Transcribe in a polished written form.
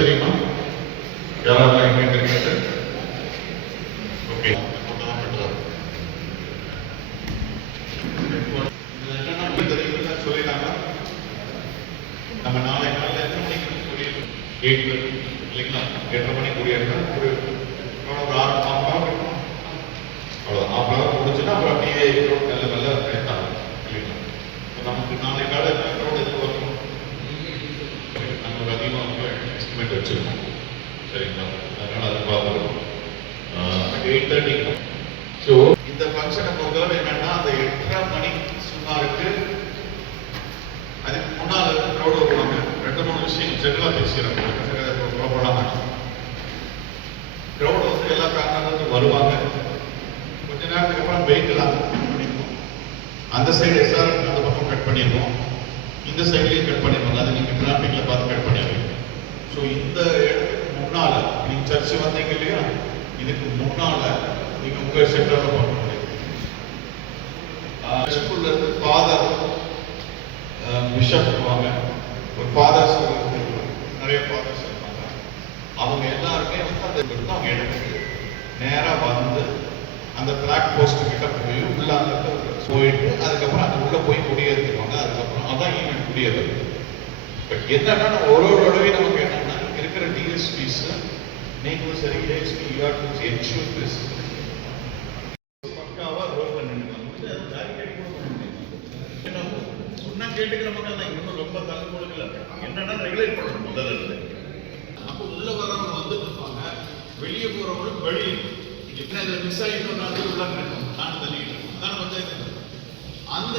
தெரியுமா? யாராவது எங்க தெரியாது? ஓகே, சொல்லிட்டாங்க. நம்ம நாளை காலையில் எத்தனை மணிக்கு கூடியிருக்கோம்? 8 இல்லைங்களா? 8:30 மணிக்கு கூடியிருக்கோம். ஒரு 6 இருக்கும். அவ்வளோ 1/2 முடிச்சுன்னா அப்புறம் அப்படியே நல்ல நல்ல கேட்டாங்க இல்லைங்களா? நமக்கு நாளை காலையில் க்ரௌட் எதுக்கு வரணும்? நம்ம ஒரு அதிகமாக எஸ்டிமேட் வச்சுருக்கோம். சரிங்களா? அதனால் அதை பார்த்துருக்கோம். 8:30. ஸோ இந்த ஃபங்க்ஷனை பொறுத்தவரை என்னன்னா, அந்த 8:30 மணி சுமாருக்கு அதுக்கு முன்னால் க்ரௌட் வருவாங்க. 2-3 விஷயம் ஜெனரலாக பேசுகிறாங்க. க்ரௌட் வந்து எல்லா காரணங்களும் வருவாங்க. கொஞ்ச நேரத்துக்கு அப்புறம் வெயிட் எல்லாம் பண்ணிடுவோம். அந்த சைடு எஸ்ஆர்எம் அந்த பக்கம் கட் பண்ணிடுவோம், இந்த சைட்லையும் கட் பண்ணிடுவாங்க. அதை நீங்கள் டிராஃபிக்கில் பார்த்து கட் பண்ணிடுவீங்க. ஸோ இந்த இடத்துக்கு முன்னால் நீங்கள் சர்ச்சு வந்தீங்க இல்லையா, இதுக்கு முன்னால் நீங்கள் உங்கள் சென்டரில் பார்க்க முடியும். ஸ்கூல்ல இருந்து ஃபாதர் பிஷப் இருப்பாங்க, ஒரு ஃபாதர்ஸ் நிறைய ஃபாதர்ஸ் இருப்பாங்க. அவங்க எல்லாருமே வந்து அந்த இருந்து அவங்க இடத்துக்கு நேராக வந்து அந்த பிளாக் போஸ்ட் கிட்ட போய் உள்ள அந்த போயிட்டு அதுக்கப்புறம் அந்த உள்ள போய் குடியேற்றுவாங்க. அதுக்கப்புறம் அதான் ஈவெண்ட் குடியேறது. பட் என்னன்னா ஒரு தடவை நமக்கு என்னன்னா இருக்கிற டிஎஸ்பிஸ் நீங்களும் சரி ஏஎஸ்பி யூஆர்டிஸ் என்ஷூர் திஸ் பக்காவா ரோட்ல நின்றுக்கலாம். ஜாலிக்கடி கூட பண்ண முடியும். சொன்னா கேட்டுக்கிற மக்கள் தான் இன்னும் ரொம்ப தள்ளுபடுகள் என்னன்னா ரெகுலேட் பண்ணணும் முதல்ல இருந்து. அப்போ உள்ள வரவங்க வந்துட்டு இருப்பாங்க, வெளியே போறவங்களும் வெளியே என்ன இதில் மிஸ் ஆகிட்டு நான் உள்ள இருக்கணும், நான் தள்ளிட்டு இருக்கேன். அதான் பஞ்சாயத்து. அந்த